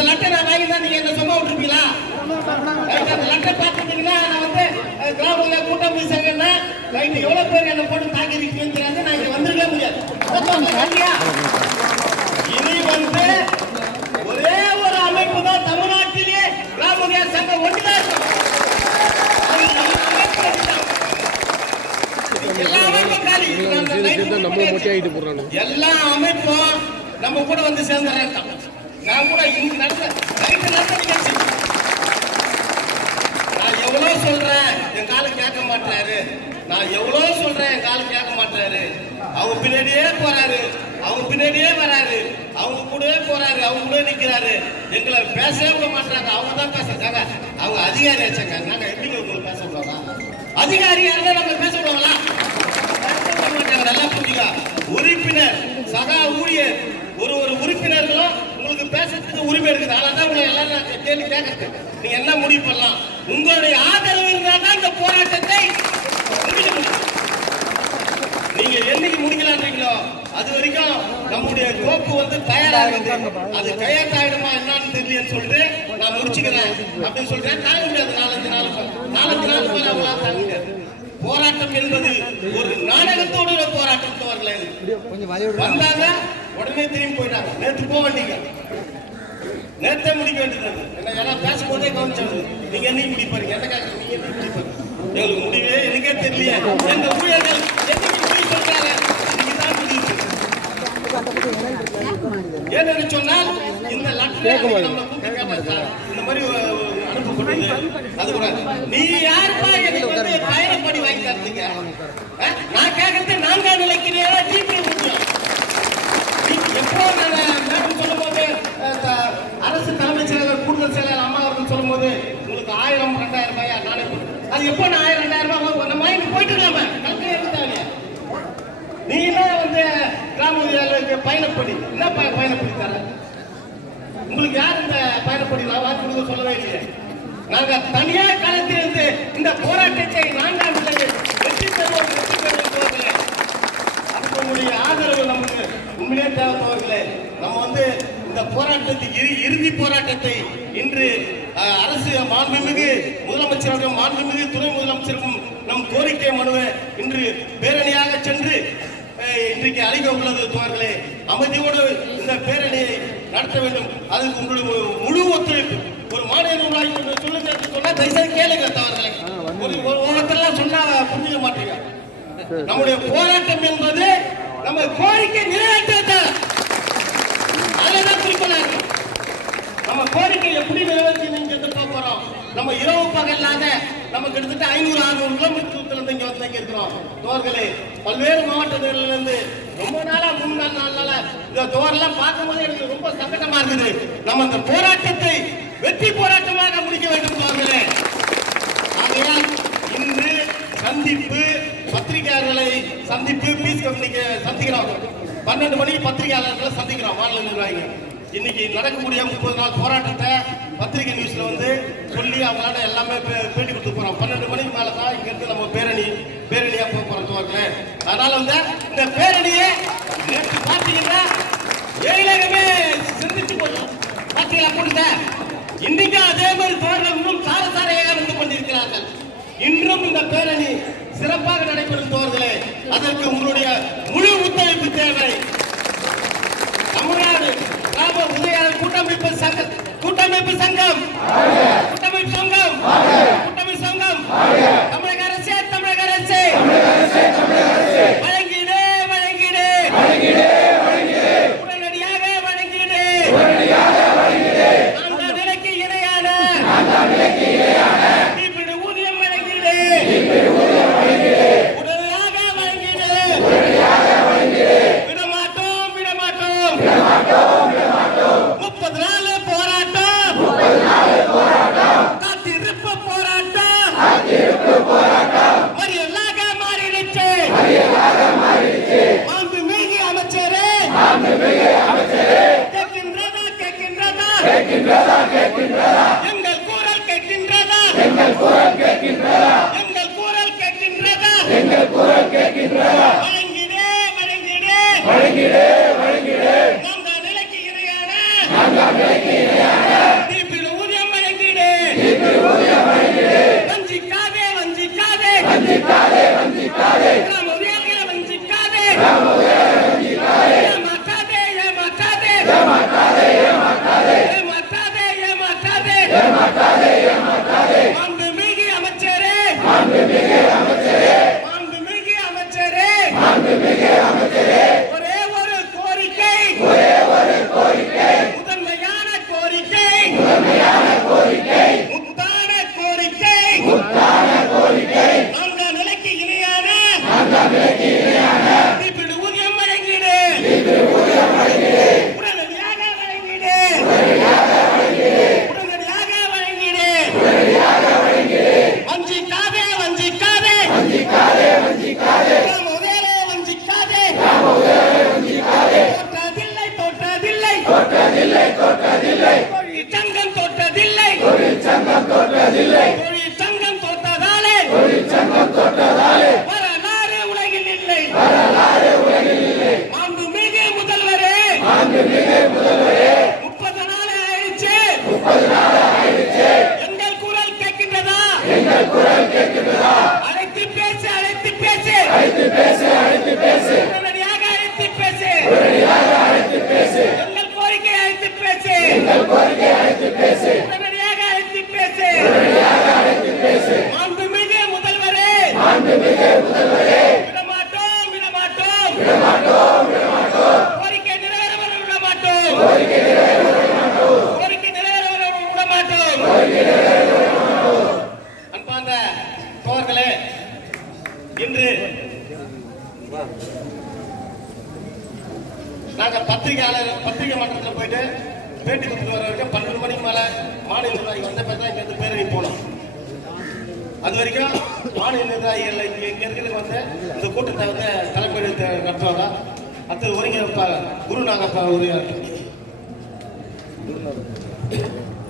இந்த லெட்டர் நான் வாங்கி தான் நீங்க என்ன சும்மா விட்டுருப்பீங்களா? அந்த லெட்டர் பார்த்துட்டீங்கன்னா நான் வந்து கிராமத்துல கூட்டமைப்பு சங்கம்னா ரைட்டு எவ்வளவு பேர் என்ன போட்டு தாக்கி இருக்கீங்கன்னு தெரியாது. நான் இங்க வந்திருக்க முடியாது. இனி வந்து ஒரே ஒரு அமைப்பு தான் தமிழ்நாட்டிலேயே கிராம சங்கம் ஒன்றுதான் இருக்கும். எல்லா அமைப்பும் நம்ம கூட வந்து சேர்ந்த நான் கூட இன்னைக்கு நடந்த நிகழ்ச்சி நான் எவ்வளவு சொல்றேன் என் காலை கேட்க மாட்டாரு. நான் எவ்வளவு சொல்றேன் என் காலை கேட்க மாட்டாரு. அவங்க பின்னாடியே போறாரு, அவங்க பின்னாடியே வராரு, அவங்க கூடவே போறாரு, அவங்க கூட நிக்கிறாரு. எங்களை பேசவே விட மாட்டாங்க. அவங்க தான் பேசுறாங்க. அவங்க அதிகாரி ஆச்சாங்க. நாங்க எப்படி உங்களுக்கு பேச விடுவாங்க? அதிகாரியா இருந்தா நம்ம பேச விடுவாங்களா? நல்லா புரியுங்க. உறுப்பினர் சகா ஊழியர் ஒரு உறுப்பினர்களும் உங்களுக்கு பேசுறதுக்கு உரிமை இருக்குது. அதனால உங்களை எல்லாரும் கேள்வி கேட்கறது. நீங்க என்ன முடிவு பண்ணலாம்? உங்களுடைய ஆதரவு இருந்தால் தான் இந்த போராட்டத்தை முடிக்க முடியும். நீங்க என்னைக்கு முடிக்கலான்றீங்களோ அது வரைக்கும் நம்முடைய கோப்பு வந்து தயாராகுது. அது கையெழுத்தாயிடுமா என்னன்னு தெரியலன்னு சொல்லிட்டு நான் முடிச்சுக்கிறேன் அப்படின்னு சொல்றேன். தாங்க முடியாது. 4-5 நாள் மேல அவங்களால தாங்க முடியாது. போராட்டம் என்பது ஒரு நாடகத்தோடு போராட்டம் வந்தாங்க, உடனே திரும்பி போயிட்டாங்க. நேற்று போக வேண்டிய நேற்றே முடிக்க வேண்டியது. என்ன எல்லாம் பேசும்போதே கவனிச்சது. நீங்க என்னைக்கு முடிப்பாருங்க? என்ன கேட்க நீங்க என்னைக்கு முடிப்பாரு? எங்களுக்கு முடிவே எனக்கே தெரியலையே. எங்க ஊழியர்கள் என்னைக்கு முடிவு சொல்றாங்க? இன்னைக்கு தான் முடிவு. ஏன்னு சொன்னால் இந்த லட்சம் இந்த மாதிரி அனுப்பப்படுது. அது கூட நீ யாருப்பா எனக்கு வந்து பயணப்படி வாங்கி தரீங்க? நான் கேட்கறது 4ஆம் நிலைக்கு நேரா ஜிபே முடியும். எப்போ மேடம் சொல்லும் போது அரசு தலைமைச் செயலர் கூடுதல் செயலர் அம்மா அவர்கள் சொல்லும் போது உங்களுக்கு 1000-2000 ரூபாயா நானே அது எப்போ நான் 1000-2000 ரூபாய் நம்ம வாங்கி போயிட்டு இருக்கலாமா? கல்வி எடுத்தாங்க. நீங்க வந்து கிராம பயணப்படி என்ன பயணப்படி தர உங்களுக்கு யார் இந்த பயணப்படி நான் வாங்கி கொடுக்க சொல்லவே இல்லையே. நாங்க தனியா களத்திலிருந்து இந்த போராட்டத்தை 4ஆம் நிலையில் வெற்றி பெறுவோம். அதுக்கு உங்களுடைய ஆதரவு நமக்கு உண்மையிலே தேவைப்படுவர்களே. நம்ம வந்து இந்த போராட்டத்துக்கு இறுதி போராட்டத்தை இன்று அரசு மாண்புமிகு முதலமைச்சருக்கும் மாண்புமிகு துணை முதலமைச்சருக்கும் நம் கோரிக்கை மனுவை இன்று பேரணியாக சென்று இன்றைக்கு அழைக்க உள்ளது. தோழர்களே, அமைதியோடு இந்த பேரணியை நடத்த வேண்டும். அதுக்கு உங்களுடைய முழு ஒத்துழைப்பு. ஒரு மாநில நூலாய் சொல்லுங்க சொன்னா தயவுசெய்து கேளுங்க. தவறுகளை ஒவ்வொருத்தரெல்லாம் சொன்னா புரிஞ்சுக்க மாட்டீங்க. நம்முடைய போராட்டம் என்பது நம்ம கோரிக்கை நிறைவேற்ற அதுதான் குறிக்கோளாக. நம்ம கோரிக்கை எப்படி நிறைவேற்றி நீங்க போறோம்? நம்ம இரவு பகல்லாக நம்ம கிட்டத்தட்ட 500-600 கிலோமீட்டர் இங்க வந்து இருக்கிறோம். தோர்களே, பல்வேறு மாவட்டங்களிலிருந்து ரொம்ப நாளா 3-4 நாளா இந்த தோரெல்லாம் பார்க்கும்போது எனக்கு ரொம்ப சங்கடமா இருக்குது. நம்ம இந்த போராட்டத்தை வெற்றி போராட்டமாக முடிக்க வேண்டும் தோர்களே. ஆகையால் இன்று சந்திப்பு பத்திரிகையாளர்களை சந்திப்பு பீஸ் கம்பெனிக்கு சந்திக்கிறோம். 12 மணிக்கு பத்திரிகையாளர்களை சந்திக்கிறோம். மாநில நிர்வாகிகள் இன்னைக்கு நடக்கக்கூடிய 30 நாள் போராட்டத்தை பத்திரிகை நியூஸ்ல வந்து சொல்லி அவங்களால எல்லாமே பேட்டி கொடுத்து போறோம். 12 மணிக்கு மேலதான் இங்க இருந்து நம்ம பேரணியா போக போறோம் தோழர்களே. அதனால வந்து இந்த பேரணியை நேற்று பாத்தீங்கன்னா ஏழைகளுமே சிந்திச்சு போட்டோம். பாத்தீங்களா கொடுத்த இன்னைக்கு அதே மாதிரி தோழர்கள் இன்னும் சாரசாரையாக இருந்து கொண்டிருக்கிறார்கள். இன்றும் இந்த பேரணி சிறப்பாக நடைபெறும் தோழர்களே. அதற்கு உங்களுடைய முழு ஒத்துழைப்பு தேவை. தமிழ்நாடு கிராம உதவியாளர் கூட்டமைப்பு சங்கம் கூட்டமைப்பு சங்கம் தமிழக அரசே வழங்கிடு உடனடியாக வழங்கிடு. 4ஆம் நிலைக்கு இணையான தீப்பிடு ஊதியம் வழங்கிடு. உடனடியாக வழங்கிடு. விடமாட்டோம் 30 நாள் போராட்டம் காத்திருப்பு போராட்டம் மறியலாக மாறிடுச்சு. மாண்புமிகு அமைச்சரே கேட்கின்றதா எங்கள் குரல் கேட்கின்றதா வழங்கிடு. 4ஆம் நிலைக்கு இணையான உடனடியாக அழைத்து பேசு எங்கள் கோரிக்கை அழைத்து பேசு உடனடியாக அழைத்து பேசு மாண்புமிகு முதல்வரே விடமாட்டோம் கோரிக்கை நிறைவேற விடமாட்டோம் அன்பார்ந்த தோழர்களே, இன்று நாங்க பத்திரிகை மன்றத்தில் போயிட்டு பேட்டி கொடுத்துட்டு வர வரைக்கும் 12 மணிக்கு மேல மாநில நிர்வாகி வந்த பிறகு தான் இங்க இருந்து பேரணி போனோம். அது வரைக்கும் மாநில நிர்வாகிகள் இங்க இருக்கிறது வந்து இந்த கூட்டத்தை வந்து தலைமையெடுத்து நடத்துவாங்க. அடுத்து ஒருங்கிணைப்பாளர் குருநாகப்பா உரையாற்ற